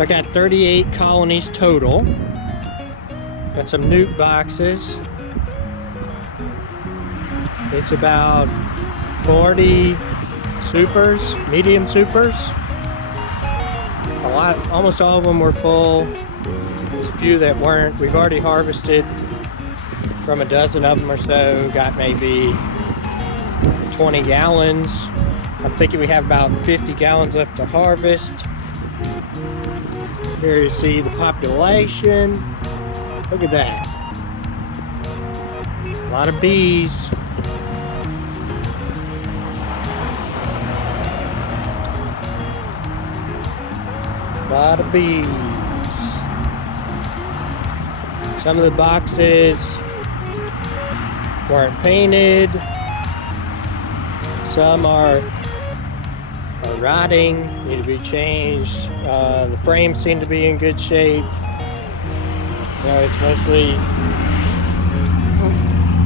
I got 38 colonies total. Got some nuke boxes. It's about 40 supers, medium supers. Almost all of them were full. There's a few that weren't. We've already harvested from a dozen of them or so. Got maybe 20 gallons. I'm thinking we have about 50 gallons left to harvest. Here you see the population. Look at that. A lot of bees. A lot of bees. Some of the boxes weren't painted. Some are rotting, need to be changed. The frames seem to be in good shape. You know, it's mostly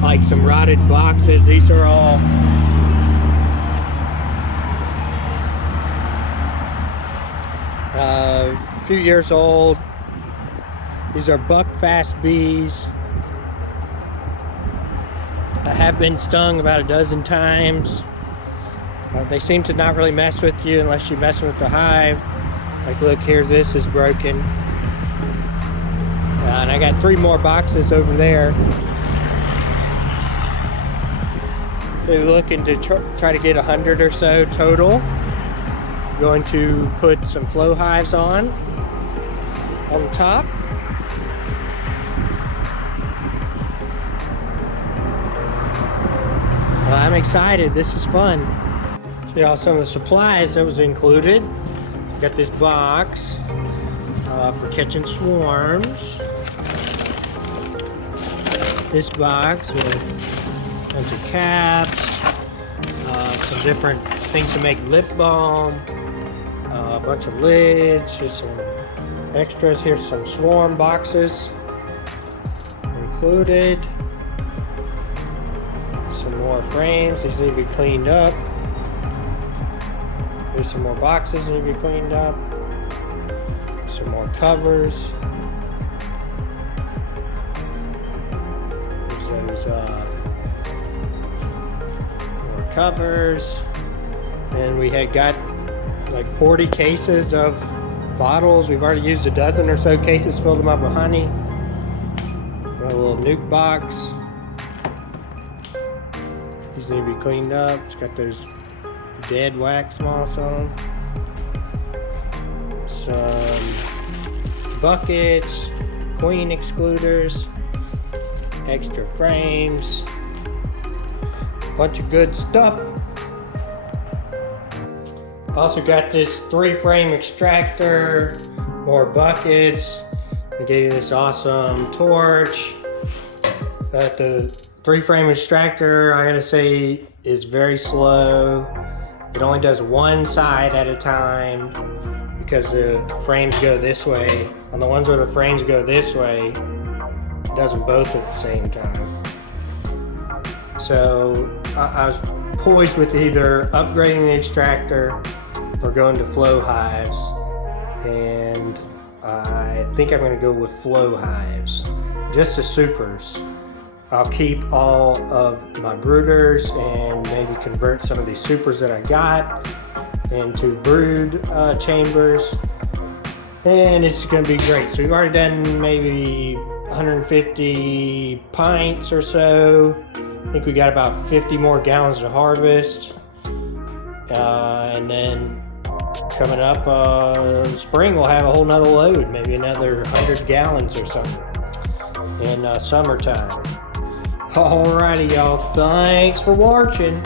like some rotted boxes. These are all a few years old. These are buckfast bees. I have been stung about a dozen times. They seem to not really mess with you unless you're messing with the hive. Like, look, here's this is broken. And I got 3 more boxes over there. They're looking to try to get 100 or so total. Going to put some flow hives on the top. Well, I'm excited. This is fun. Show y'all some of the supplies that was included. Got this box for catching swarms. This box with a bunch of caps, some different things to make lip balm, a bunch of lids, here's some extras, here's some swarm boxes included, some more frames, these need to be cleaned up, here's some more boxes that need to be cleaned up, some more covers, here's those more covers, and we had got like 40 cases of bottles. We've already used a dozen or so cases, filled them up with honey. Got a little nuke box. These need to be cleaned up. It's got those dead wax moths on. Some buckets, queen excluders, extra frames, bunch of good stuff. Also got this 3-frame extractor, more buckets. I gave you this awesome torch. Got the 3-frame extractor, I gotta say, is very slow. It only does one side at a time because the frames go this way. On the ones where the frames go this way, it does them both at the same time. So I was poised with either upgrading the extractor or going to flow hives, and I think I'm going to go with flow hives, just the supers. I'll keep all of my brooders and maybe convert some of these supers that I got into brood chambers, and it's going to be great. So we've already done maybe 150 pints or so. I think we got about 50 more gallons to harvest, and then coming up spring we'll have a whole nother load, maybe another 100 gallons or something in summertime. Alrighty y'all, thanks for watching.